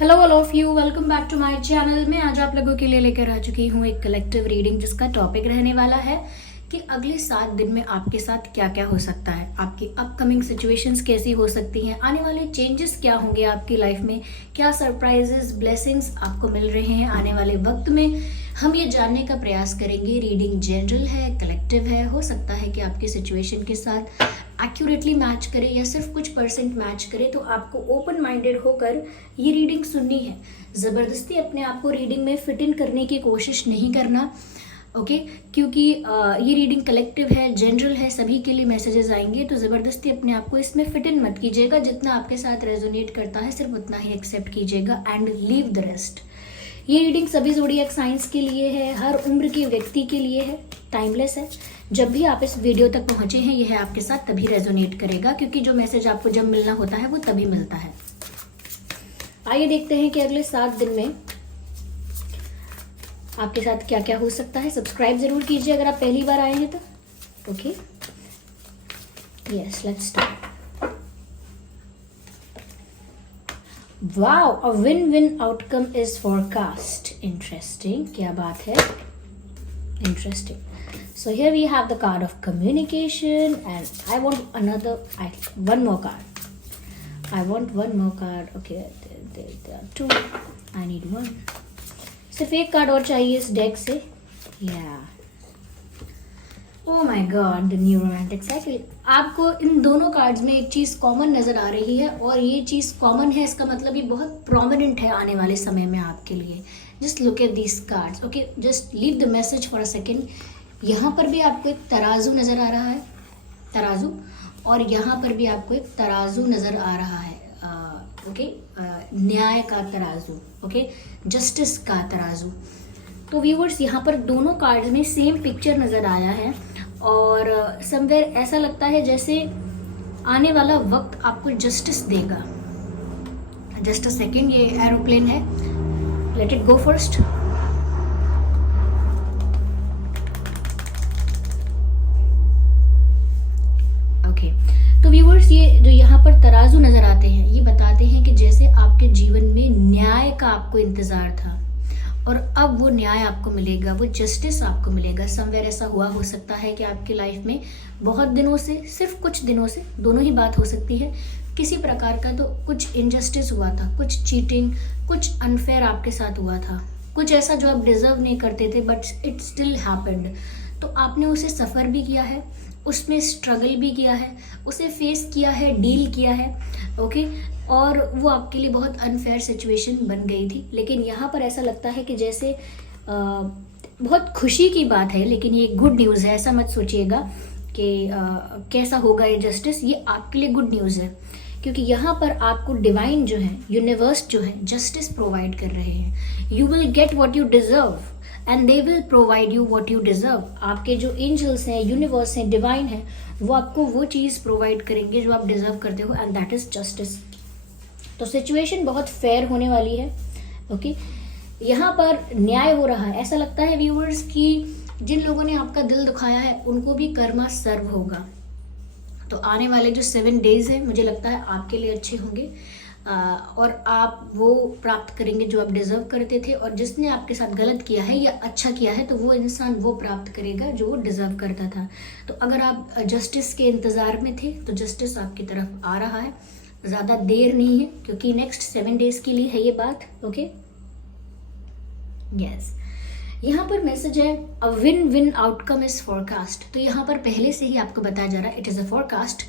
Hello all of you, welcome back to my channel. मैं आज आप लोगों के लिए लेकर आ चुकी हूँ एक कलेक्टिव रीडिंग जिसका टॉपिक रहने वाला है कि अगले 7 दिन में आपके साथ क्या क्या हो सकता है, आपकी अपकमिंग सिचुएशंस कैसी हो सकती हैं, आने वाले चेंजेस क्या होंगे आपकी लाइफ में, क्या सरप्राइजेस ब्लेसिंग्स आपको मिल रहे हैं आने वाले वक्त में। हम ये जानने का प्रयास करेंगे। रीडिंग जनरल है, कलेक्टिव है, हो सकता है कि आपकी सिचुएशन के साथ एक्यूरेटली मैच करे या सिर्फ कुछ परसेंट मैच करे। तो आपको ओपन माइंडेड होकर ये रीडिंग सुननी है। ज़बरदस्ती अपने आप को रीडिंग में फिट इन करने की कोशिश नहीं करना, ओके क्योंकि ये रीडिंग कलेक्टिव है, जनरल है, सभी के लिए मैसेजेस आएंगे। तो ज़बरदस्ती अपने आप को इसमें फिट इन मत कीजिएगा। जितना आपके साथ रेजोनेट करता है सिर्फ उतना ही एक्सेप्ट कीजिएगा एंड लीव द रेस्ट। ये रीडिंग सभी ज़ोडिएक साइंस के लिए है, हर उम्र के व्यक्ति के लिए है, टाइमलेस है। जब भी आप इस वीडियो तक पहुंचे हैं यह आपके साथ तभी रेजोनेट करेगा, क्योंकि जो मैसेज आपको जब मिलना होता है वो तभी मिलता है। आइए देखते हैं कि अगले 7 दिन में आपके साथ क्या क्या हो सकता है। सब्सक्राइब जरूर कीजिए अगर आप पहली बार आए हैं तो। Okay, yes, let's start. Wow, a win win outcome is forecast. Interesting, क्या बात है, interesting. So here we have the card of communication, and I want one more card. I want one more card. Okay, there are 2. I need one. सिर्फ एक card और चाहिए इस deck से। Oh my God, the new romantic cycle. आपको इन दोनों cards में एक चीज़ कॉमन नज़र आ रही है, और ये चीज़ कॉमन है, इसका मतलब ये बहुत प्रोमिनेंट है आने वाले समय में आपके लिए। Just look at these cards, okay, just leave the message for a second. यहाँ पर भी आपको एक तराजू नज़र आ रहा है, तराजू, और यहाँ पर भी आपको एक तराजू नज़र आ रहा है, ओके, न्याय का तराजू, ओके, जस्टिस का तराजू। तो व्यूवर्स, यहाँ पर दोनों कार्ड्स में सेम पिक्चर नज़र आया है, और समवेयर ऐसा लगता है जैसे आने वाला वक्त आपको जस्टिस देगा। जस्ट अ सेकेंड, ये एरोप्लेन है, let it go first. Okay, तो व्यूवर्स, ये जो यहाँ पर तराजू नजर आते हैं ये बताते हैं कि जैसे आपके जीवन में न्याय का आपको इंतजार था और अब वो न्याय आपको मिलेगा, वो जस्टिस आपको मिलेगा। समवेयर ऐसा हुआ हो सकता है कि आपकी लाइफ में बहुत दिनों से, सिर्फ कुछ दिनों से, दोनों ही बात हो सकती है, किसी प्रकार का तो कुछ इनजस्टिस हुआ था, कुछ चीटिंग, कुछ अनफेयर आपके साथ हुआ था, कुछ ऐसा जो आप डिजर्व नहीं करते थे, बट इट स्टिल हैपेंड। तो आपने उसे सफ़र भी किया है, उसमें स्ट्रगल भी किया है, उसे फेस किया है, डील किया है, ओके, और वो आपके लिए बहुत अनफेयर सिचुएशन बन गई थी। लेकिन यहाँ पर ऐसा लगता है कि जैसे बहुत खुशी की बात है, लेकिन ये गुड न्यूज़ है। ऐसा मत सोचिएगा कि कैसा होगा ये जस्टिस, ये आपके लिए गुड न्यूज़ है, क्योंकि यहाँ पर आपको डिवाइन जो है, यूनिवर्स जो है, जस्टिस प्रोवाइड कर रहे हैं। You will get what you deserve and they will provide you what you deserve. आपके जो एंजल्स हैं, यूनिवर्स हैं, डिवाइन है, वो आपको वो चीज़ प्रोवाइड करेंगे जो आप डिजर्व करते हो, एंड दैट इज जस्टिस। तो सिचुएशन बहुत फेयर होने वाली है, ओके। यहाँ पर न्याय हो रहा है। ऐसा लगता है व्यूअर्स कि जिन लोगों ने आपका दिल दुखाया है उनको भी कर्मा सर्व होगा। तो आने वाले जो 7 डेज हैं मुझे लगता है आपके लिए अच्छे होंगे, और आप वो प्राप्त करेंगे जो आप डिजर्व करते थे, और जिसने आपके साथ गलत किया है या अच्छा किया है तो वो इंसान वो प्राप्त करेगा जो वो डिजर्व करता था। तो अगर आप जस्टिस के इंतज़ार में थे तो जस्टिस आपकी तरफ आ रहा है, ज़्यादा देर नहीं है, क्योंकि नेक्स्ट 7 डेज के लिए है ये बात, ओके। यस, यहाँ पर मैसेज है a win win outcome is forecast. तो यहाँ पर पहले से ही आपको बताया जा रहा है, इट इज़ अ फोरकास्ट,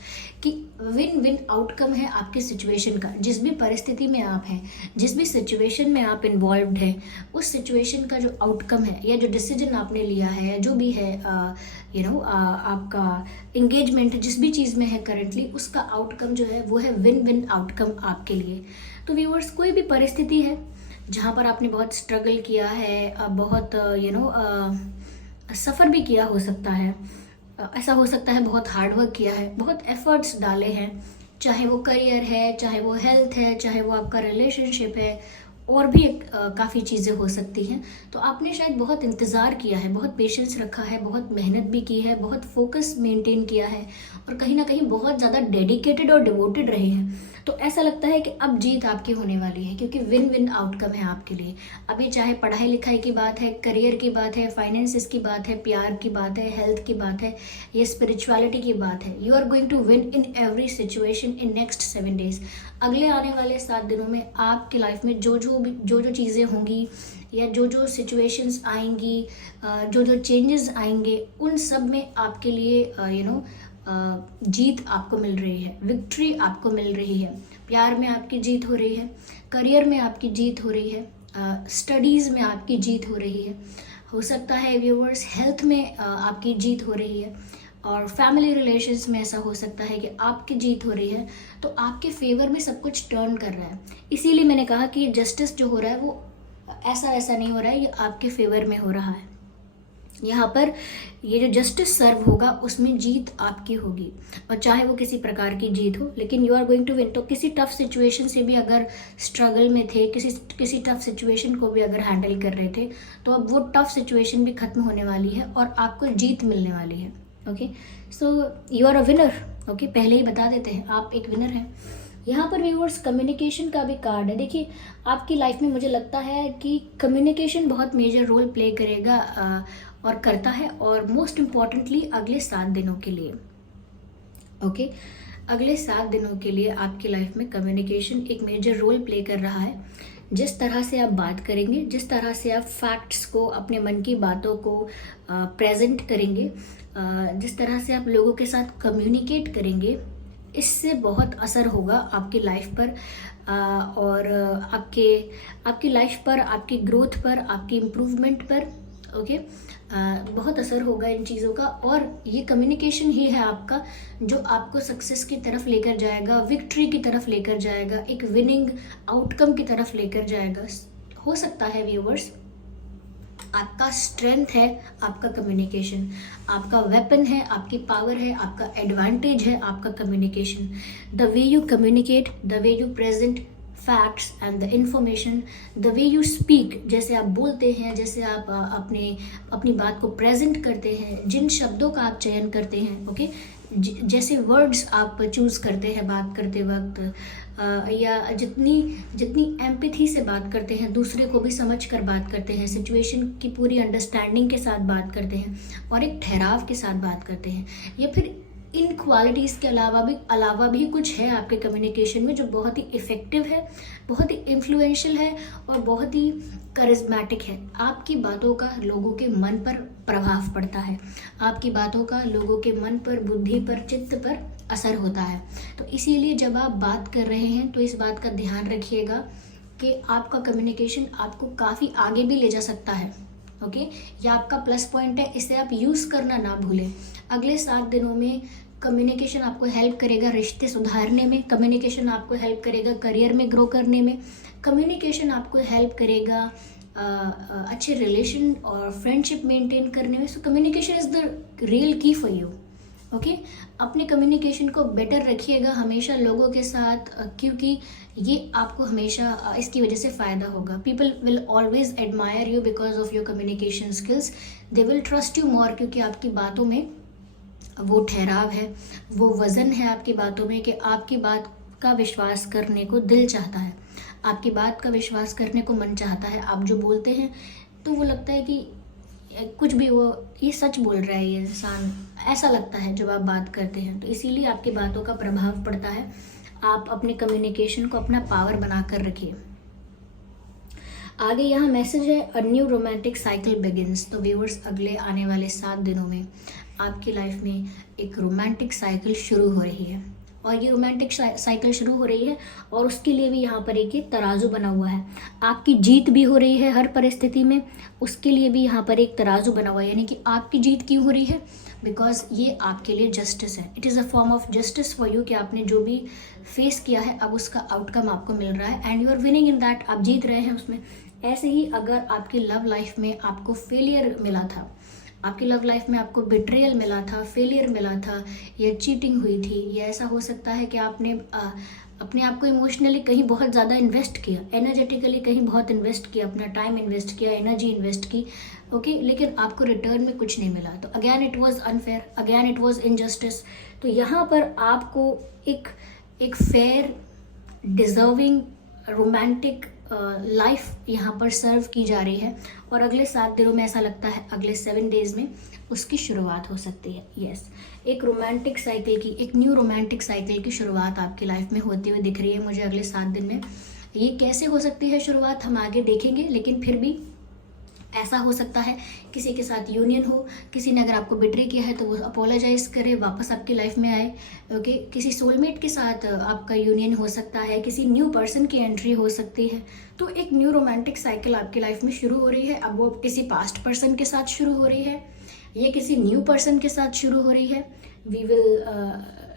कि विन विन आउटकम है आपकी सिचुएशन का। जिस भी परिस्थिति में आप हैं, जिस भी सिचुएशन में आप इन्वॉल्व्ड हैं, उस सिचुएशन का जो आउटकम है या जो डिसीजन आपने लिया है, जो भी है आपका एंगेजमेंट जिस भी चीज़ में है करंटली, उसका आउटकम जो है वो है विन विन आउटकम आपके लिए। तो व्यूअर्स, कोई भी परिस्थिति है जहाँ पर आपने बहुत स्ट्रगल किया है, बहुत सफ़र भी किया हो सकता है, ऐसा हो सकता है बहुत हार्डवर्क किया है, बहुत एफर्ट्स डाले हैं, चाहे वो करियर है, चाहे वो हेल्थ है, चाहे वो आपका रिलेशनशिप है, और भी काफ़ी चीज़ें हो सकती हैं। तो आपने शायद बहुत इंतज़ार किया है, बहुत पेशेंस रखा है, बहुत मेहनत भी की है, बहुत फोकस मेंटेन किया है, और कहीं ना कहीं बहुत ज़्यादा डेडिकेटेड और डिवोटेड रहे हैं। तो ऐसा लगता है कि अब जीत आपकी होने वाली है, क्योंकि विन विन आउटकम है आपके लिए। अभी चाहे पढ़ाई लिखाई की बात है, करियर की बात है, फाइनेंसिस की बात है, प्यार की बात है, हेल्थ की बात है, ये स्पिरिचुअलिटी की बात है, you are going to win in every situation in next 7 days. अगले आने वाले 7 दिनों में आपकी लाइफ में जो जो चीज़ें होंगी या जो जो सिचुएशंस आएंगी, जो जो चेंजेस आएंगे, उन सब में आपके लिए जीत आपको मिल रही है, विक्ट्री आपको मिल रही है। प्यार में आपकी जीत हो रही है, करियर में आपकी जीत हो रही है, स्टडीज़ में आपकी जीत हो रही है, हो सकता है व्यूअर्स हेल्थ में आपकी जीत हो रही है, और फैमिली रिलेशंस में ऐसा हो सकता है कि आपकी जीत हो रही है। तो आपके फेवर में सब कुछ टर्न कर रहा है। इसीलिए मैंने कहा कि जस्टिस जो हो रहा है वो ऐसा वैसा नहीं हो रहा है, ये आपके फेवर में हो रहा है। यहाँ पर ये जो जस्टिस सर्व होगा उसमें जीत आपकी होगी, और चाहे वो किसी प्रकार की जीत हो, लेकिन you are going to win. तो किसी टफ सिचुएशन से भी अगर स्ट्रगल में थे, किसी टफ सिचुएशन को भी अगर हैंडल कर रहे थे, तो अब वो टफ सिचुएशन भी खत्म होने वाली है और आपको जीत मिलने वाली है। Okay, so you are a winner. Okay, पहले ही बता देते हैं आप एक विनर हैं। यहाँ पर व्यूअर्स कम्युनिकेशन का भी कार्ड है। देखिए, आपकी लाइफ में मुझे लगता है कि कम्युनिकेशन बहुत मेजर रोल प्ले करेगा और करता है, और मोस्ट इम्पॉर्टेंटली अगले 7 दिनों के लिए। ओके, अगले 7 दिनों के लिए आपकी लाइफ में कम्युनिकेशन एक मेजर रोल प्ले कर रहा है। जिस तरह से आप बात करेंगे, जिस तरह से आप फैक्ट्स को, अपने मन की बातों को प्रेजेंट करेंगे, जिस तरह से आप लोगों के साथ कम्युनिकेट करेंगे, इससे बहुत असर होगा आपकी लाइफ पर, और आपकी लाइफ पर, आपकी ग्रोथ पर, आपकी इम्प्रूवमेंट पर। ओके, बहुत असर होगा इन चीज़ों का, और ये कम्युनिकेशन ही है आपका जो आपको सक्सेस की तरफ लेकर जाएगा, विक्ट्री की तरफ लेकर जाएगा, एक विनिंग आउटकम की तरफ लेकर जाएगा। हो सकता है व्यूअर्स आपका स्ट्रेंथ है आपका कम्युनिकेशन, आपका वेपन है, आपकी पावर है, आपका एडवांटेज है आपका communication. The way you communicate, the way you present facts and the information, the way you speak, जैसे आप बोलते हैं, जैसे आप अपनी बात को प्रेजेंट करते हैं, जिन शब्दों का आप चयन करते हैं, ओके, जैसे वर्ड्स आप चूज़ करते हैं बात करते वक्त, या जितनी एम्पैथी से बात करते हैं, दूसरे को भी समझ कर बात करते हैं, सिचुएशन की पूरी अंडरस्टैंडिंग के साथ बात करते हैं, और एक ठहराव के साथ बात करते हैं, या फिर इन क्वालिटीज़ के अलावा भी कुछ है आपके कम्युनिकेशन में जो बहुत ही इफ़ेक्टिव है, बहुत ही इन्फ्लुएंशियल है, और बहुत ही करिज्मेटिक है। आपकी बातों का लोगों के मन पर प्रभाव पड़ता है, आपकी बातों का लोगों के मन पर, बुद्धि पर, चित्त पर असर होता है। तो इसीलिए जब आप बात कर रहे हैं तो इस बात का ध्यान रखिएगा कि आपका कम्युनिकेशन आपको काफ़ी आगे भी ले जा सकता है। ओके, ये आपका प्लस पॉइंट है, इसे आप यूज़ करना ना भूलें। अगले 7 दिनों में कम्युनिकेशन आपको हेल्प करेगा रिश्ते सुधारने में, कम्युनिकेशन आपको हेल्प करेगा करियर में ग्रो करने में, कम्युनिकेशन आपको हेल्प करेगा अच्छे रिलेशन और फ्रेंडशिप मेंटेन करने में। So communication is the real की फॉर यू। ओके, अपने कम्युनिकेशन को बेटर रखिएगा हमेशा लोगों के साथ, क्योंकि ये आपको हमेशा इसकी वजह से फ़ायदा होगा। People will always admire you because of your communication skills. They will trust you more, क्योंकि आपकी बातों में वो ठहराव है, वो वज़न है आपकी बातों में, कि आपकी बात का विश्वास करने को दिल चाहता है, आपकी बात का विश्वास करने को मन चाहता है। आप जो बोलते हैं तो वो लगता है कि कुछ भी वो ये सच बोल रहा है ये इंसान, ऐसा लगता है जब आप बात करते हैं। तो इसीलिए आपकी बातों का प्रभाव पड़ता है। आप अपने कम्युनिकेशन को अपना पावर बना कर रखिए। आगे यहाँ मैसेज है, a new romantic cycle begins. तो व्यूअर्स, अगले आने वाले 7 दिनों में आपकी लाइफ में एक रोमांटिक साइकिल शुरू हो रही है, और ये रोमांटिक साइकिल शुरू हो रही है, और उसके लिए भी यहाँ पर एक ये तराजू बना हुआ है। आपकी जीत भी हो रही है हर परिस्थिति में, उसके लिए भी यहाँ पर एक तराजू बना हुआ है। यानी कि आपकी जीत क्यों हो रही है? बिकॉज ये आपके लिए जस्टिस है। It is a form of justice for you, कि आपने जो भी फेस किया है अब उसका आउटकम आपको मिल रहा है, and you are winning in that, आप जीत रहे हैं उसमें। ऐसे ही अगर आपकी लव लाइफ में आपको फेलियर मिला था, आपकी लव लाइफ में आपको बिट्रेयल मिला था, फेलियर मिला था, या चीटिंग हुई थी, या ऐसा हो सकता है कि आपने अपने आप को इमोशनली कहीं बहुत ज़्यादा इन्वेस्ट किया, एनर्जेटिकली कहीं बहुत इन्वेस्ट किया, अपना टाइम इन्वेस्ट किया, एनर्जी इन्वेस्ट की, ओके, लेकिन आपको रिटर्न में कुछ नहीं मिला। तो again it was unfair, again it was injustice. तो यहाँ पर आपको एक फेयर डिजर्विंग रोमांटिक लाइफ यहाँ पर सर्व की जा रही है, और अगले 7 दिनों में ऐसा लगता है, अगले 7 डेज में उसकी शुरुआत हो सकती है। यस, एक रोमांटिक साइकिल की, एक न्यू रोमांटिक साइकिल की शुरुआत आपकी लाइफ में होती हुई दिख रही है मुझे अगले 7 दिन में। ये कैसे हो सकती है शुरुआत हम आगे देखेंगे, लेकिन फिर भी ऐसा हो सकता है किसी के साथ यूनियन हो, किसी ने अगर आपको बिट्रे किया है तो वो अपोलोजाइज करे, वापस आपकी लाइफ में आए। ओके, किसी सोलमेट के साथ आपका यूनियन हो सकता है, किसी न्यू पर्सन की एंट्री हो सकती है। तो एक न्यू रोमांटिक साइकिल आपकी लाइफ में शुरू हो रही है। अब वो किसी पास्ट पर्सन के साथ शुरू हो रही है, ये किसी न्यू पर्सन के साथ शुरू हो रही है। We will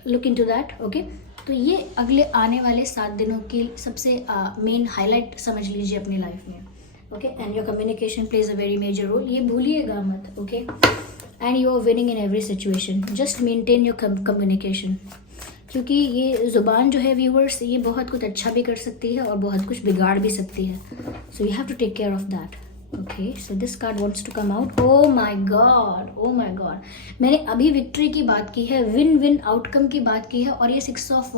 look into that. Okay, तो ये अगले आने वाले 7 दिनों की सबसे मेन हाईलाइट समझ लीजिए अपनी लाइफ में। Okay, and your communication plays a very major role, ये भूलिएगा मत। Okay, and you are winning in every situation, just maintain your communication, क्योंकि ये ज़ुबान जो है व्यूअर्स, ये बहुत कुछ अच्छा भी कर सकती है और बहुत कुछ बिगाड़ भी सकती है। So you have to take care of that. Okay, so this card wants to come out. Oh my God, oh my God, मैंने अभी विक्ट्री की बात की है, विन विन आउटकम की बात की है, और ये 6 ऑफ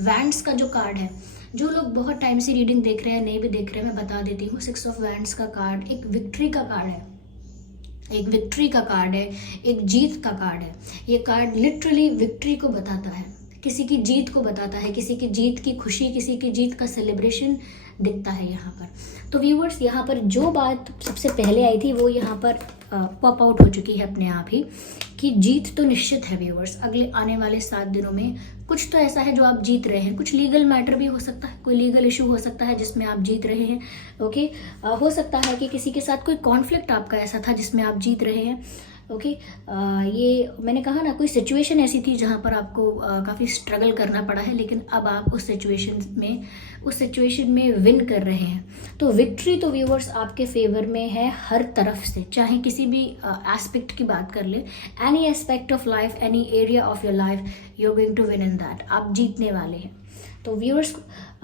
वैंड्स का जो कार्ड है, जो लोग बहुत टाइम से रीडिंग देख रहे हैं, नहीं भी देख रहे हैं, मैं बता देती हूँ। 6 ऑफ वैंड्स का कार्ड एक विक्ट्री का कार्ड है, एक विक्ट्री का कार्ड है, एक जीत का कार्ड है। ये कार्ड लिटरली विक्ट्री को बताता है, किसी की जीत को बताता है, किसी की जीत की खुशी, किसी की जीत का सेलिब्रेशन दिखता है यहाँ पर। तो व्यूअर्स, यहाँ पर जो बात सबसे पहले आई थी वो यहाँ पर पॉप आउट हो चुकी है अपने आप ही, कि जीत तो निश्चित है व्यूअर्स। अगले आने वाले 7 दिनों में कुछ तो ऐसा है जो आप जीत रहे हैं, कुछ लीगल मैटर भी हो सकता है, कोई लीगल इशू हो सकता है जिसमें आप जीत रहे हैं। ओके, हो सकता है कि किसी के साथ कोई कॉन्फ्लिक्ट आपका ऐसा था जिसमें आप जीत रहे हैं। ओके, ये मैंने कहा ना, कोई सिचुएशन ऐसी थी जहाँ पर आपको काफ़ी स्ट्रगल करना पड़ा है, लेकिन अब आप उस सिचुएशन में विन कर रहे हैं। तो विक्ट्री तो व्यूअर्स आपके फेवर में है हर तरफ से, चाहे किसी भी एस्पेक्ट की बात कर ले, any aspect of life, any area of your life, you are going to win in that. आप जीतने वाले हैं। तो viewers,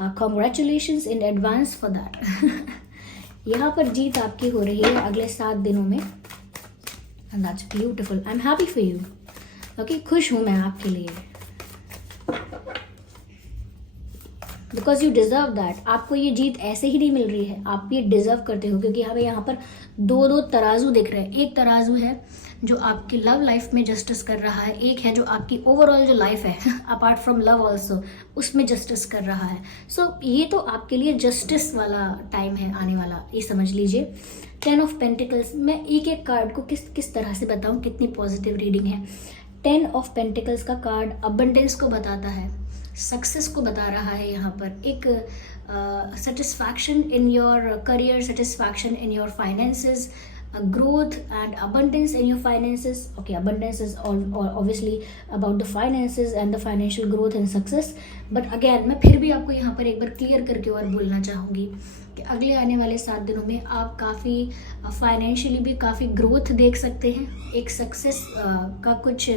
congratulations in advance for that. यहाँ पर जीत आपकी हो रही है अगले 7 दिनों में, and that's beautiful. I'm happy for you. Okay, खुश हूँ मैं आपके लिए, because you deserve that. आपको ये जीत ऐसे ही नहीं मिल रही है, आप ये डिजर्व करते हो, क्योंकि हमें यहाँ पर 2 तराजू दिख रहे हैं। एक तराजू है जो आपकी लव लाइफ में जस्टिस कर रहा है, एक है जो आपकी ओवरऑल जो लाइफ है अपार्ट फ्रॉम लव ऑल्सो, उसमें जस्टिस कर रहा है। सो ये तो आपके लिए जस्टिस वाला टाइम है आने वाला, ये समझ लीजिए। 10 ऑफ पेंटिकल्स, मैं एक एक कार्ड को किस तरह से बताऊं कितनी पॉजिटिव रीडिंग है। 10 ऑफ पेंटिकल्स का कार्ड अबंडेंस को बताता है, सक्सेस को बता रहा है यहाँ पर, एक satisfaction in your career, satisfaction in your finances, growth and abundance in your finances. Okay, abundance is obviously about the finances and the financial growth and success, but again मैं फिर भी आपको यहाँ पर एक बार क्लियर करके और बोलना चाहूँगी कि अगले आने वाले 7 दिनों में आप काफ़ी फाइनेंशियली भी काफ़ी ग्रोथ देख सकते हैं। एक सक्सेस का कुछ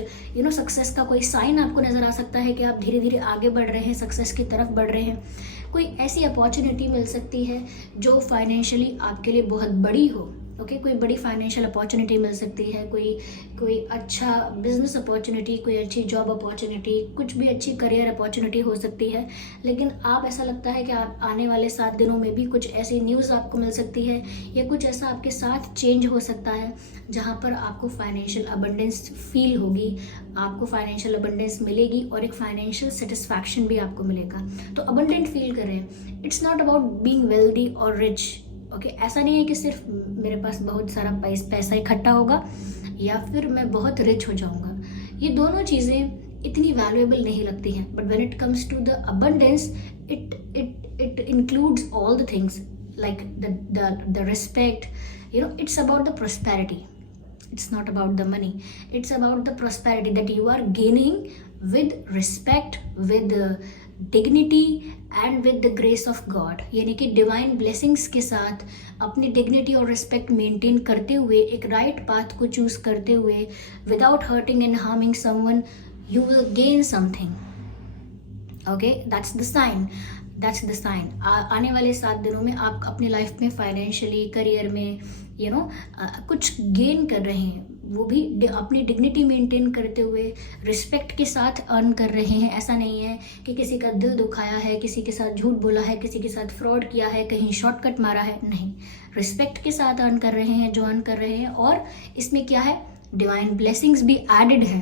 सक्सेस का कोई साइन आपको नज़र आ सकता है कि आप धीरे धीरे आगे बढ़ रहे हैं, सक्सेस की तरफ बढ़ रहे हैं। कोई ऐसी अपॉर्चुनिटी मिल सकती है जो फाइनेंशियली आपके लिए बहुत बड़ी हो। ओके, कोई बड़ी फाइनेंशियल अपॉर्चुनिटी मिल सकती है, कोई अच्छा बिजनेस अपॉर्चुनिटी, कोई अच्छी जॉब अपॉर्चुनिटी, कुछ भी अच्छी करियर अपॉर्चुनिटी हो सकती है। लेकिन आप ऐसा लगता है कि आप आने वाले 7 दिनों में भी कुछ ऐसी न्यूज़ आपको मिल सकती है, या कुछ ऐसा आपके साथ चेंज हो सकता है जहाँ पर आपको फाइनेंशियल अबंडेंस फील होगी, आपको फाइनेंशियल अबंडेंस मिलेगी और एक फाइनेंशियल सेटिस्फैक्शन भी आपको मिलेगा। तो अबंडेंट फील करें। It's not about being wealthy और रिच। ओके, ऐसा नहीं है कि सिर्फ मेरे पास बहुत सारा पैसा इकट्ठा होगा या फिर मैं बहुत रिच हो जाऊंगा। ये दोनों चीज़ें इतनी वैल्यूएबल नहीं लगती हैं, but when it comes to the abundance, it includes all the things like the respect, it's about the prosperity. It's not about the money. It's about the prosperity that you are gaining with respect, with dignity and with the grace of God. यानी कि divine blessings के साथ अपनी dignity और respect maintain करते हुए, एक right path को चूज करते हुए, without hurting and harming someone, you will gain something. Okay, that's the sign, that's the sign. आने वाले 7 दिनों में आप अपनी लाइफ में फाइनेंशियली, करियर में कुछ गेन कर रहे हैं, वो भी अपनी डिग्निटी मेंटेन करते हुए रिस्पेक्ट के साथ अर्न कर रहे हैं। ऐसा नहीं है कि किसी का दिल दुखाया है, किसी के साथ झूठ बोला है, किसी के साथ फ्रॉड किया है, कहीं शॉर्टकट मारा है, नहीं, रिस्पेक्ट के साथ अर्न कर रहे हैं जो अर्न कर रहे हैं। और इसमें क्या है, डिवाइन ब्लेसिंग्स भी एडेड है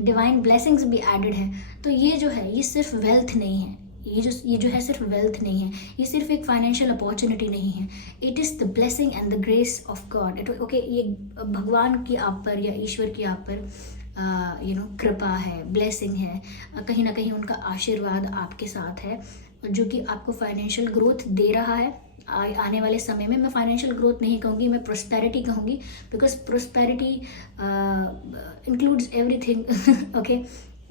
डिवाइन ब्लेसिंग्स भी एडेड है। तो ये जो है, ये सिर्फ वेल्थ नहीं है, ये जो है सिर्फ वेल्थ नहीं है, ये सिर्फ एक फाइनेंशियल अपॉर्चुनिटी नहीं है, it is the blessing and the grace of God. Okay, ये भगवान की आप पर या ईश्वर की आप पर कृपा है, ब्लेसिंग है, कहीं ना कहीं उनका आशीर्वाद आपके साथ है, जो कि आपको फाइनेंशियल ग्रोथ दे रहा है। आने वाले समय में मैं फाइनेंशियल ग्रोथ नहीं कहूँगी, मैं प्रोस्पेरिटी कहूँगी, because prosperity includes everything. Okay,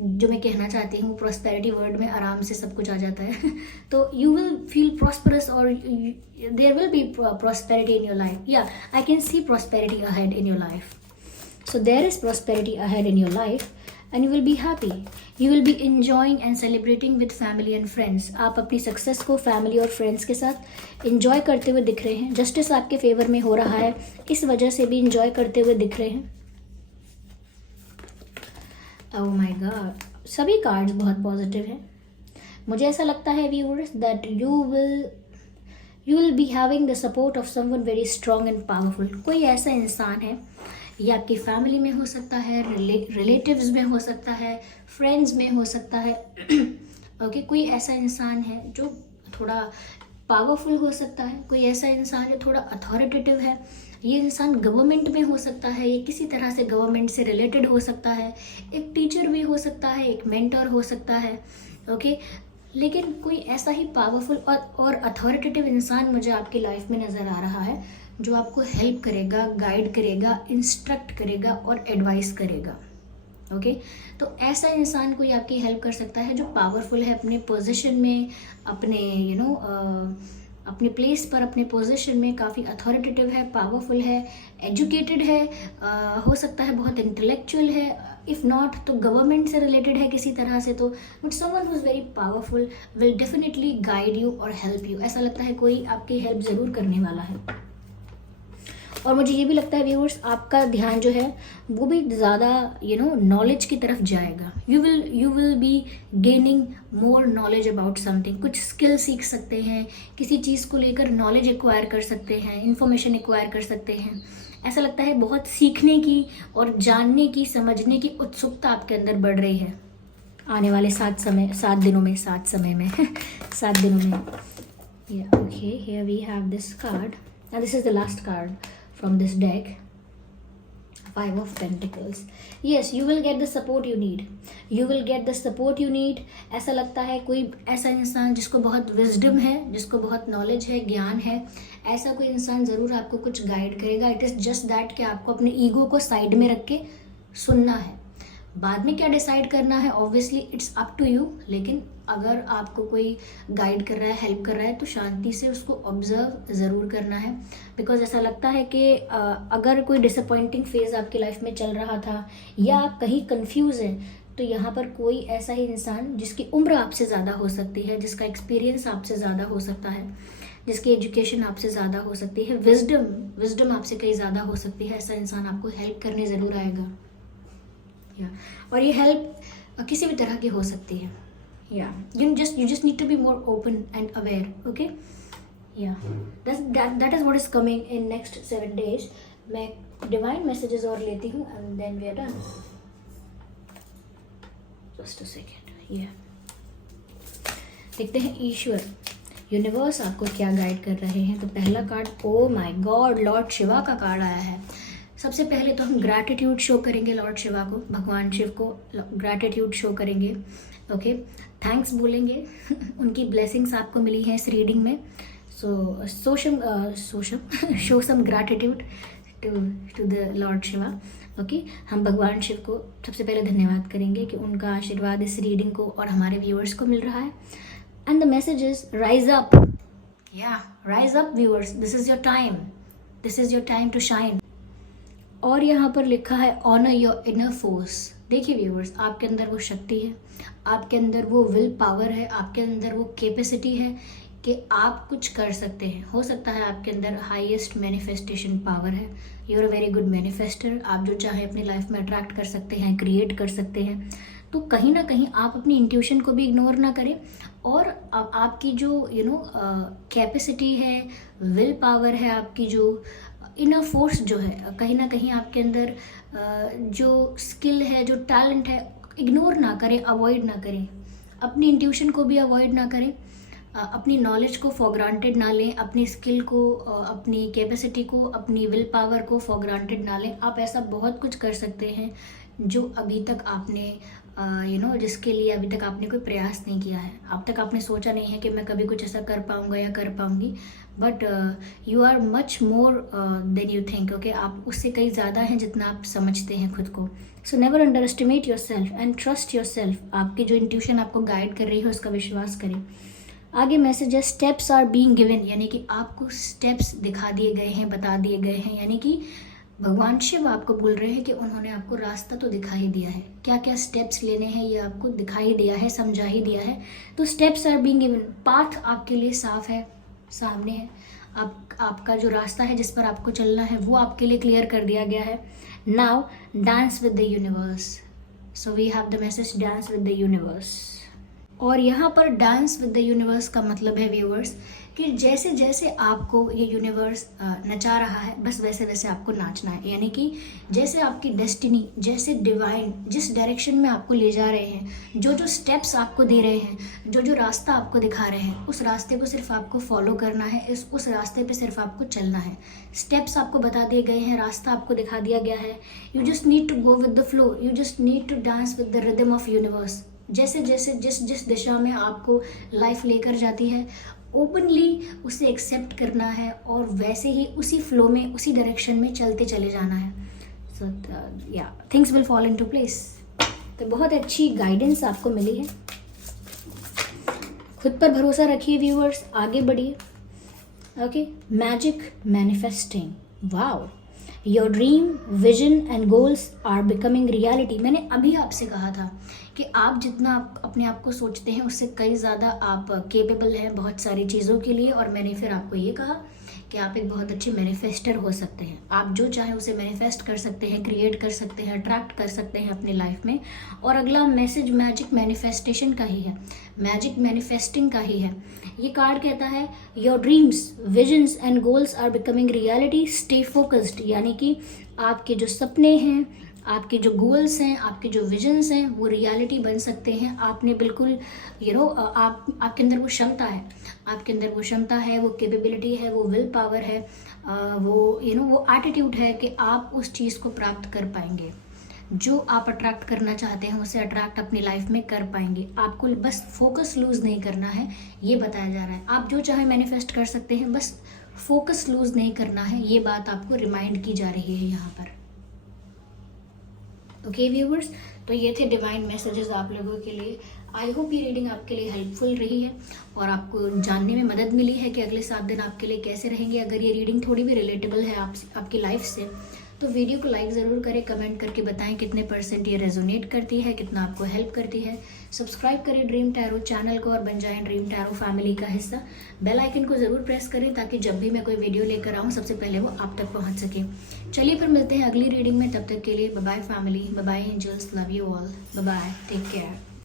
जो मैं कहना चाहती हूँ, प्रोस्पेरिटी वर्ड में आराम से सब कुछ आ जाता है तो यू विल फील प्रॉस्परस और there will be prosperity in your life. या I can see prosperity ahead in your life. So there is prosperity ahead in your life and you will be happy, you will be enjoying and celebrating with family and friends. आप अपनी success को family और friends के साथ enjoy करते हुए दिख रहे हैं। जस्टिस आपके फेवर में हो रहा है, इस वजह से भी इंजॉय करते हुए दिख रहे हैं। ओह माय गॉड, सभी कार्ड्स बहुत पॉजिटिव हैं। मुझे ऐसा लगता है viewers that you will be having the support of someone very strong and powerful. कोई ऐसा इंसान है, ये आपकी फैमिली में हो सकता है, रिलेटिव्स में हो सकता है, फ्रेंड्स में हो सकता है। ओके, कोई ऐसा इंसान है जो थोड़ा पावरफुल हो सकता है, कोई ऐसा इंसान जो थोड़ा अथॉरिटेटिव है। ये इंसान गवर्नमेंट में हो सकता है, ये किसी तरह से गवर्नमेंट से रिलेटेड हो सकता है, एक टीचर भी हो सकता है, एक मेंटर हो सकता है। ओके, लेकिन कोई ऐसा ही पावरफुल और अथॉरिटेटिव इंसान मुझे आपकी लाइफ में नज़र आ रहा है, जो आपको हेल्प करेगा, गाइड करेगा, इंस्ट्रक्ट करेगा और एडवाइस करेगा। ओके, तो ऐसा इंसान कोई आपकी हेल्प कर सकता है जो पावरफुल है, अपने पोजीशन में, अपने अपने प्लेस पर, अपने पोजीशन में काफ़ी अथॉरिटेटिव है, पावरफुल है, एजुकेटेड है, हो सकता है बहुत इंटेलेक्चुअल है, इफ़ नॉट तो गवर्नमेंट से रिलेटेड है किसी तरह से। तो but someone who is very powerful will definitely guide you और हेल्प यू। ऐसा लगता है कोई आपकी हेल्प ज़रूर करने वाला है। और मुझे ये भी लगता है व्यूअर्स, आपका ध्यान जो है वो भी ज़्यादा नॉलेज की तरफ जाएगा। You will B gaining more knowledge about something. कुछ स्किल सीख सकते हैं, किसी चीज़ को लेकर नॉलेज एक्वायर कर सकते हैं, इन्फॉर्मेशन एक्वायर कर सकते हैं। ऐसा लगता है बहुत सीखने की और जानने की, समझने की उत्सुकता आपके अंदर बढ़ रही है आने वाले 7 दिनों में 7 दिनों में। Okay, here we have this card and this is the last card from this deck, 5 of Pentacles. Yes, you will get the support you need. You will get the support you need. ऐसा लगता है कोई ऐसा इंसान जिसको बहुत wisdom है, जिसको बहुत नॉलेज है, ज्ञान है, ऐसा कोई इंसान ज़रूर आपको कुछ गाइड करेगा। इट इज़ जस्ट दैट कि आपको अपने ईगो को साइड में रख के सुनना है। बाद में क्या डिसाइड करना है, obviously it's up to you. लेकिन अगर आपको कोई गाइड कर रहा है, हेल्प कर रहा है, तो शांति से उसको ऑब्जर्व ज़रूर करना है। बिकॉज ऐसा लगता है कि अगर कोई डिसअपॉइंटिंग फेज़ आपकी लाइफ में चल रहा था या आप कहीं कंफ्यूज हैं, तो यहाँ पर कोई ऐसा ही इंसान जिसकी उम्र आपसे ज़्यादा हो सकती है, जिसका आपसे ज़्यादा हो सकता है, जिसकी एजुकेशन आपसे ज़्यादा हो सकती है, विजडम आपसे कहीं ज़्यादा हो सकती है, ऐसा इंसान आपको हेल्प करने ज़रूर आएगा। और ये हेल्प किसी भी तरह की हो सकती है। You just need to be more open and aware. Okay, that is what is coming in next 7 days. मैं divine messages और लेती हूँ and then we are done. Just a second. देखते हैं ईश्वर, यूनिवर्स आपको क्या गाइड कर रहे हैं। तो पहला card, oh my God, Lord Shiva का कार्ड आया है। सबसे पहले तो हम ग्रैटिट्यूड शो करेंगे लॉर्ड शिवा को, भगवान शिव को ग्रैटिट्यूड शो करेंगे। ओके, थैंक्स बोलेंगे उनकी ब्लेसिंग्स आपको मिली हैं इस रीडिंग में। Show some gratitude to the Lord Shiva. Okay, हम भगवान शिव को सबसे पहले धन्यवाद करेंगे कि उनका आशीर्वाद इस रीडिंग को और हमारे व्यूअर्स को मिल रहा है। And the message is rise up. Rise up viewers, this is your time to shine. और यहाँ पर लिखा है ऑनर योर इनर फोर्स। देखिए व्यूअर्स, आपके अंदर वो शक्ति है, आपके अंदर वो विल पावर है, आपके अंदर वो कैपेसिटी है कि आप कुछ कर सकते हैं। हो सकता है आपके अंदर हाईएस्ट मैनिफेस्टेशन पावर है, you are a very good manifester. आप जो चाहे अपनी लाइफ में अट्रैक्ट कर सकते हैं, क्रिएट कर सकते हैं। तो कहीं ना कहीं आप अपनी इंट्यूशन को भी इग्नोर ना करें, और आपकी जो कैपेसिटी है, विल पावर है, आपकी जो इनर फोर्स जो है, कहीं ना कहीं आपके अंदर जो स्किल है, जो टैलेंट है, इग्नोर ना करें, अवॉइड ना करें। अपनी इंट्यूशन को भी अवॉइड ना करें, अपनी नॉलेज को फॉर ग्रांटेड ना लें, अपनी स्किल को, अपनी कैपेसिटी को, अपनी विल पावर को फॉर ग्रांटेड ना लें। आप ऐसा बहुत कुछ कर सकते हैं जो अभी तक आपने जिसके लिए अभी तक आपने कोई प्रयास नहीं किया है। अब तक आपने सोचा नहीं है कि मैं कभी कुछ ऐसा कर पाऊंगा या कर पाऊंगी, but you are much more than you think. Okay, आप उससे कहीं ज़्यादा हैं जितना आप समझते हैं खुद को। So never under estimate your self and trust your self. आपकी जो इंट्यूशन आपको गाइड कर रही है उसका विश्वास करें। आगे मैसेज है स्टेप्स आर बीइंग गिवन, यानी कि आपको स्टेप्स दिखा दिए गए हैं, बता दिए गए हैं, यानी कि भगवान शिव आपको बोल रहे हैं कि उन्होंने आपको रास्ता तो दिखा ही दिया है। क्या क्या स्टेप्स लेने हैं ये आपको दिखा ही दिया है, समझा ही दिया है। तो steps are being given, path आपके लिए साफ है, सामने है। आपका जो रास्ता है जिस पर आपको चलना है वो आपके लिए क्लियर कर दिया गया है। Now dance with the universe. So we have the message dance with the universe. और यहाँ पर डांस विद द यूनिवर्स का मतलब है व्यूअर्स कि जैसे जैसे आपको ये यूनिवर्स नचा रहा है, बस वैसे वैसे आपको नाचना है। यानी कि जैसे आपकी डेस्टिनी, जैसे डिवाइन जिस डायरेक्शन में आपको ले जा रहे हैं, जो जो स्टेप्स आपको दे रहे हैं, जो जो रास्ता आपको दिखा रहे हैं, उस रास्ते को सिर्फ आपको फॉलो करना है, उस रास्ते पे सिर्फ आपको चलना है। स्टेप्स आपको बता दिए गए हैं, रास्ता आपको दिखा दिया गया है। You just need to go with the flow, you just need to dance with the rhythm of universe. जैसे जैसे जिस दिशा में आपको लाइफ लेकर जाती है, ओपनली उसे एक्सेप्ट करना है और वैसे ही उसी फ्लो में, उसी डायरेक्शन में चलते चले जाना है। सो या things will fall into place. तो बहुत अच्छी गाइडेंस आपको मिली है। खुद पर भरोसा रखिए व्यूअर्स, आगे बढ़िए। Okay, magic manifesting, wow, your dream, vision and goals are becoming reality. मैंने अभी आपसे कहा था कि आप जितना अपने आप को सोचते हैं उससे कई ज़्यादा आप केपेबल हैं बहुत सारी चीज़ों के लिए। और मैंने फिर आपको ये कहा कि आप एक बहुत अच्छे मैनिफेस्टर हो सकते हैं। आप जो चाहें उसे मैनिफेस्ट कर सकते हैं, क्रिएट कर सकते हैं, अट्रैक्ट कर सकते हैं अपनी लाइफ में। और अगला मैसेज मैजिक मैनिफेस्टेशन का ही है, मैजिक मैनिफेस्टिंग का ही है। ये कार्ड कहता है your dreams, visions and goals are becoming reality, stay focused. यानी कि आपके जो सपने हैं, आपके जो गोल्स हैं, आपके जो विजन्स हैं, वो रियलिटी बन सकते हैं। आपने बिल्कुल आपके अंदर वो क्षमता है, आपके अंदर वो क्षमता है, वो कैपेबिलिटी है, वो विल पावर है, वो वो एटीट्यूड है कि आप उस चीज़ को प्राप्त कर पाएंगे। जो आप अट्रैक्ट करना चाहते हैं उसे अट्रैक्ट अपनी लाइफ में कर पाएंगे। आपको बस फोकस लूज नहीं करना है, ये बताया जा रहा है। आप जो चाहे मैनिफेस्ट कर सकते हैं, बस फोकस लूज नहीं करना है, ये बात आपको रिमाइंड की जा रही है यहाँ पर। ओके व्यूवर्स, तो ये थे डिवाइन मैसेजेस आप लोगों के लिए। आई होप ये रीडिंग आपके लिए हेल्पफुल रही है और आपको जानने में मदद मिली है कि अगले 7 दिन आपके लिए कैसे रहेंगे। अगर ये रीडिंग थोड़ी भी रिलेटेबल है आपकी लाइफ से, तो वीडियो को लाइक ज़रूर करें, कमेंट करके बताएं कितने % ये रेजोनेट करती है, कितना आपको हेल्प करती है। सब्सक्राइब करें ड्रीम टैरो चैनल को और बन जाएं ड्रीम टैरो फैमिली का हिस्सा। बेल आइकन को ज़रूर प्रेस करें ताकि जब भी मैं कोई वीडियो लेकर आऊँ सबसे पहले वो आप तक पहुँच सके। चलिए फिर मिलते हैं अगली रीडिंग में, तब तक के लिए bye bye family, bye bye angels, love you all, bye bye, take care.